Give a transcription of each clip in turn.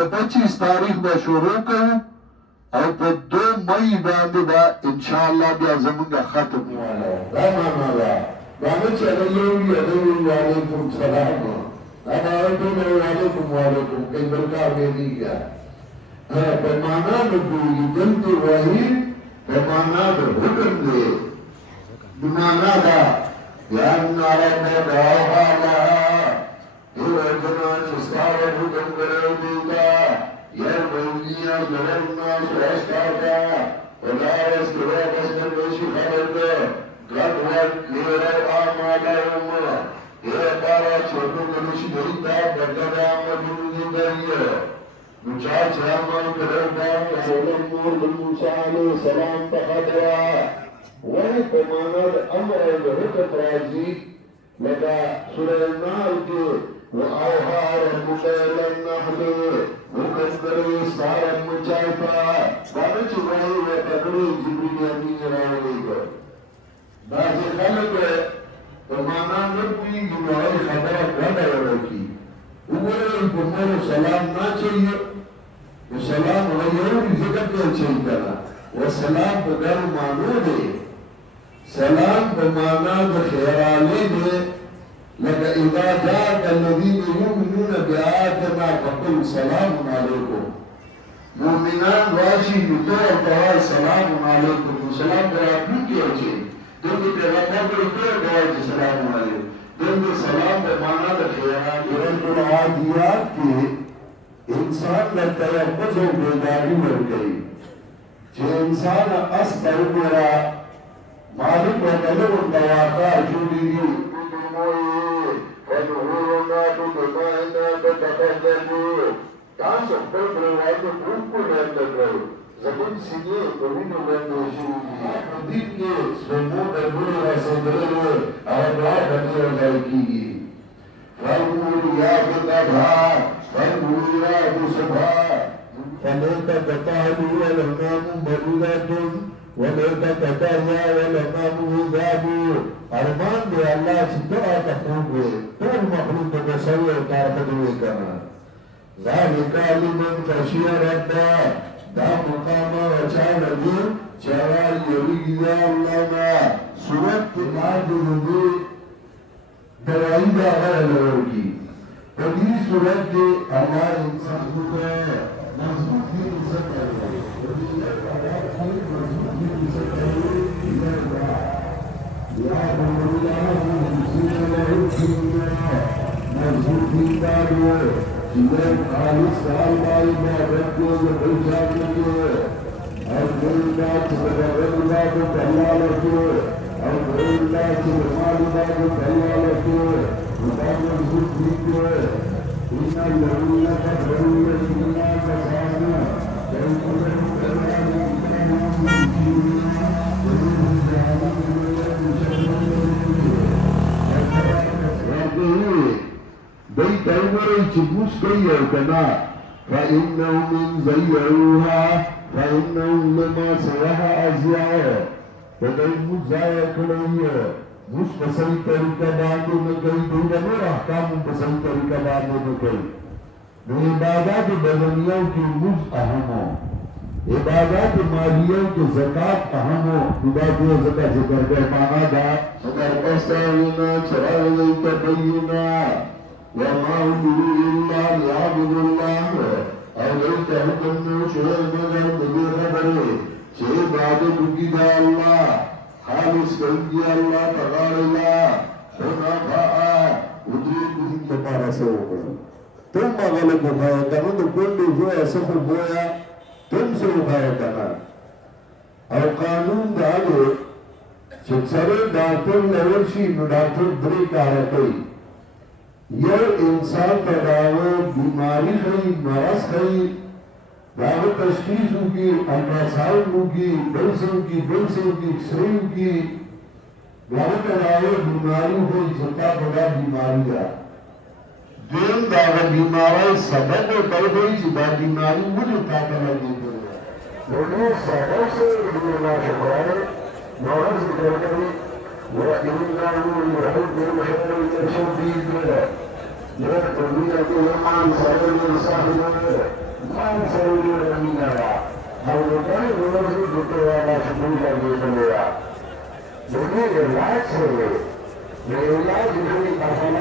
په 25 تاریخ به شروع کوو او په 2 مئی باندې به انشاءالله بیا زمونږ ختم والا دا معنا ده دا نه چې یو وعلیکم سلام وعلیکم کئی برکا بیدی گیا په معنا د ګویدل دی وایي په معنا د حکم دی د معنا دا یا ربک اوحالا جنا چستار حکم کرو دیتا یا مولیا لرنا سوستاتا ولا رسکوا بسکر بیشی خبر دو گد وقت لیرا آمالا امرا یہ بارا چھوٹو گلوشی دیتا بردہ آمدونی دائیو مچا چاہمان کرو دام سولم نور بالموسیٰ علیہ السلام تخدرا وہی پماند امر حکم راضی لگا سورہ نال کے وَأَوْحَى رَبُّكَ إِلَى النَّحْلِ حکم کرے سارا مچائتا دانا چکائی و تکڑی جبریل امین راولی کو بعض خلق پمانا نبی گناہی خبرہ گھڑا ورکی اولی پمارو سلام نا چاہیے و سلام غیرون ذکر کیا چاہیے کرنا و سلام پا گر مانو دے سلام پا مانا دا خیرالی دے لکہ اذا جاءت الذین یؤمنون بآیاتنا فقل سلام علیکم مومنان راشی نتور قوال سلام علیکم سلام پر اپنی کیا چاہیے دن پیغمبر پر اتور قوال سلام علیکم دن سلام پر مانا دا خیرالی رب العادیات کے انسان نے تیقظ و بیداری مر گئی جو انسان اس پر میرا مالک و طلب التواقع جوڑی دی فَنُهُرُنَا بُدُمَائِنَا بَتَقَدَّمُوا تاسو خپل پرواز کو لند کړو زمون سینې په وینو باندې شروع دي په دې کې سمو د ګورو رسېدلو او دعا باندې ورکیږي فَنُهُرُ يَا بُدَبَا فَنُهُرُ يَا بُسَبَا فَلَيْتَ تَتَعْلُوا وَالْأَمَامُ مَرُودَةٌ وَلَيْتَ تَتَعْيَا وَالْأَمَامُ هِدَابُ ارمان دے اللہ چی دعا تخوب ہے طول مخلوق بسوئے و تارفدوئے کرنا ذالکا لمن خشی ربا دا مقام وچا لگے چوال یوی دا اللہ نا صورت تمام دے دوائی دا غیر لوگی پدی صورت دے اللہ انسان کو مضبوط کی عزت کرے يا مولانا مسلم له الدنيا مرزوق دارو جبر خالص الله عبادت کو پہچان کے اور اللہ سبحانہ و تعالی کو اور اللہ سبحانہ و تعالی کو مرزوق کو ان اللہ تبارک و تعالی بی تاوری چی بوس کئی او کنا فإنهم من زیعوها فإنهم لما سواها ازیعو فدی مزایع کنئی موس پسند طریقہ باندو نکئی دون نور احکام پسند طریقہ باندو نکئی نو عبادات بدنیوں کی موس اہمو عبادات مالیوں کی زکاة اہمو عبادت زکاة ذکر گئے مانا دا اگر استعینا چراغی تبینا وما أمروا إلا ليعبدوا الله أولئك حكم شعيب مگر مجھے خبر ہے شعیب عبادت کی دا اللہ خالص کرنگی اللہ تغار اللہ خنفاء ادری کسی کے پارا سے ہوگا تم مغلق اٹھایا کرنا تو کل جو ایسا خوب ہویا تم سے اٹھایا کرنا اور قانون دالو چکسر ڈاکٹر لورشی نو ڈاکٹر بریک آرہ کئی یو انسان تداو بیماری خی مرض خی داو تشخیص ہوگی الٹراساؤنڈ ہوگی بلسوں کی ایکسرے ہوگی داو تداو بیماری ہوئی جتا بڑا بیماری ہے دین داو بیماری سبب ہوتا ہوئی جتا بیماری مجھے تاکہ لگی کرے لوگوں سبب سے اللہ شکرائے نورز ذکر کری وَإِنَّهُ يُحِبُّ الْمُحِبِّينَ لتبية الإمام سعيد صاحبه إمام سعيد رمينا موجودان ونزل بطوالة شبيلة بطوالة بطوالة العكس لعلاج في أفضل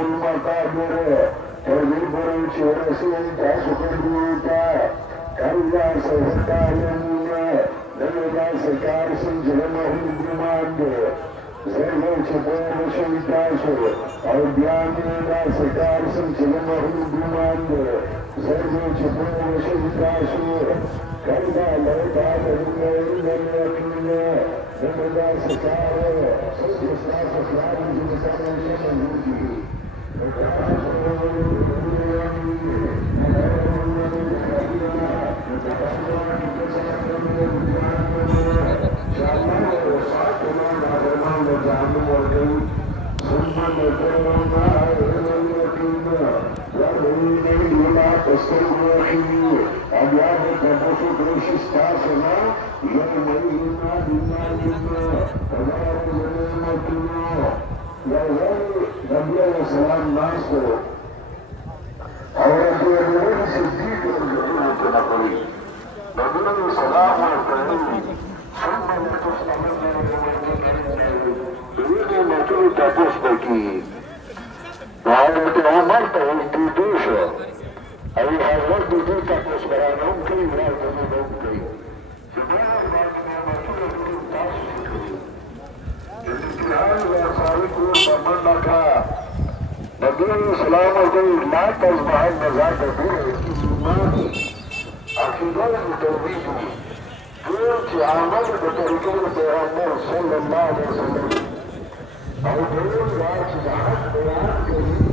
المقابر تذكر شرسين تسخدوتا كلا سيستعلمون لما سكار سنجرمه الجماد زرغو چپور شویتاسو او بیانی دا سکار سنجرمه الجماد زرغو چپور شویتاسو كلا لوتا لنور لنوكين لما سكار سنجرمه الجماد السلام ناصر اور جو صدیق الجنة نقري بدون صلاح والكريم يريد ان تؤتى تصدقي وعلى عمرت والتدوشة اي حضرت تؤتى تصبران ممكن لا ممكن بدون اسلام الدين لا تصبح النزاعة دين الإيمان عقيدة التوحيد دين عمل بطريقة البيغمبر صلى الله عليه وسلم أو دين لا تزعج بيان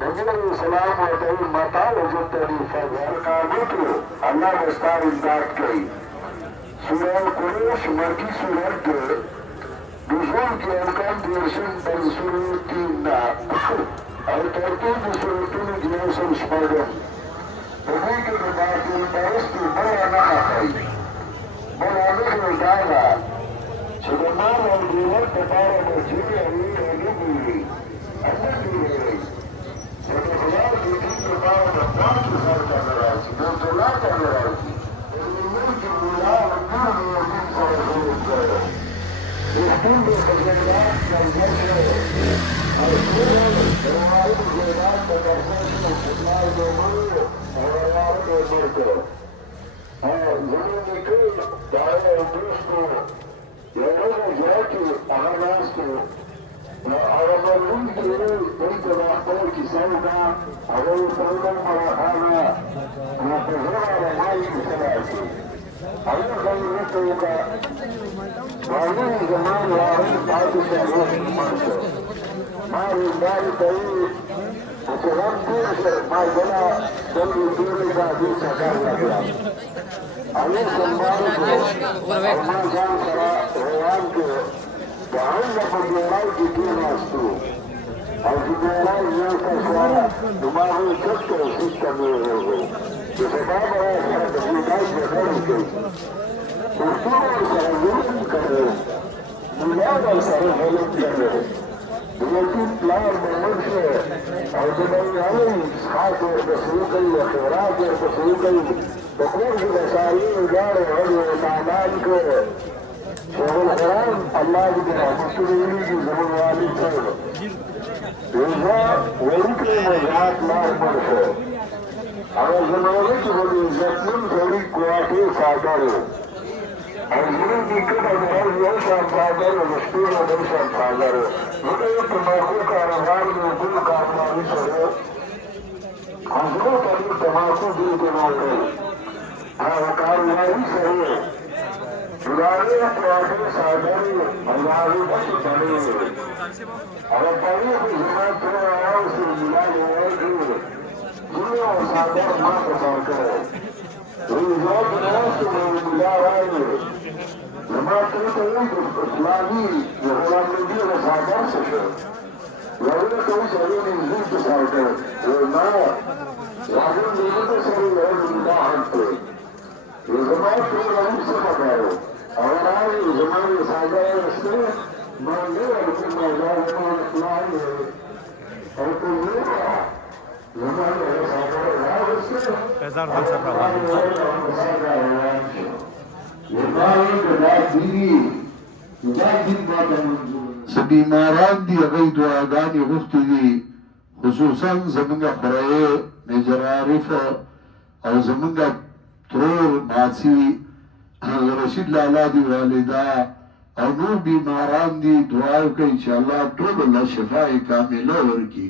نبی علیہ السلام وتعین متا وجدتنی فذكرته اللہ دستار امداد کی سورہ قریش مکی سورت نزول کی ارکان دیرشن پر سورت 3 اور ترتیب سورتون دیرشن شپاگم بگوی که باطل پرست بلا نخواهی بلا نخواه دالا چه دمان والدیلت بطار مرجعی اوی نبوی اما دیوری چه دخلال دیدین بطار مقدام کی خرطا مراجی بیتولاتا مراجی الملك الولاء والدين والدين فرسول يحكم بالخزينات كالجيش الرسول روائد الزينات كالجيش الاستثناء الجمهور روائد الملك زمین کی دائره دوستو یعنی جاکی اغناستو اغنالون کیلی بیت الاخبار کی سودا اغنال سودا مراحانا مقضر رمائی بسلاتی اغنال خیرتو کا وعلم زمان وعلم پاکسا روش مرسو ماری داری تایی وچرم دیرش ما جنا جلدی دیری کا دیسا کار لگیا علي سلمان کو ارمان جان سرا روان کو دعان لفظ دیرائی کی دین آستو اور کی دیرائی یوں کا سوارا دماغی چکتے سکتا میرے ہو جو سباب رہا سرا تفریقائی بخیر کی مختور سرا ظلم کرے ملاد سرا ظلم کرے لیکن پلان مرمد سے اور دنائی علی اسحاق اور بسروقی وخیرات اور بسروقی بقول في مسائل دار وعلو الأعمال کو شيخ القرآن الله بنا مستريني في زمن والد سيد إذا ولكي مزعات نار مرسو أنا زمانك ولي زمن ثوري قواتي صادر أجري بكم أجري يوشان صادر ومشتور ونشان صادر ولكي تماكو كارمان وكل كارماني سرو حضرت أبي تماكو دي تماكو کاروائی سرے جلالی اقواتی سادری اللہی بس بڑے اور بڑی کو زمان پر آئے سے جلالی ہوئے جنہوں اور سادر ماں پسار کرے ریزوت ناس میں ملا آئے زمان پر تو اسلامی غلام نبی و سادر سے شد لگنے تو سرے نزول پسار کرے ماں راجن نبی سرے اور ملا ہنتے زمان پر رہی سے بتاؤ اور آئی زمان سادر سے مانگے اور مولانا اسلام ہے اور تو یہ کہا زمان سادر راج سے Pezar dan sakala. زمان بلاد دیگی زمان دین باتا سبیماران دی اغی دعاگانی غفت دی خصوصا زمانگا خرائے نجرارف اور زمانگا ترور ماسی رشید لالا دی والدہ اور نور بیماران دی دعاو کئی چا اللہ طول اللہ شفاء کاملہ ورکی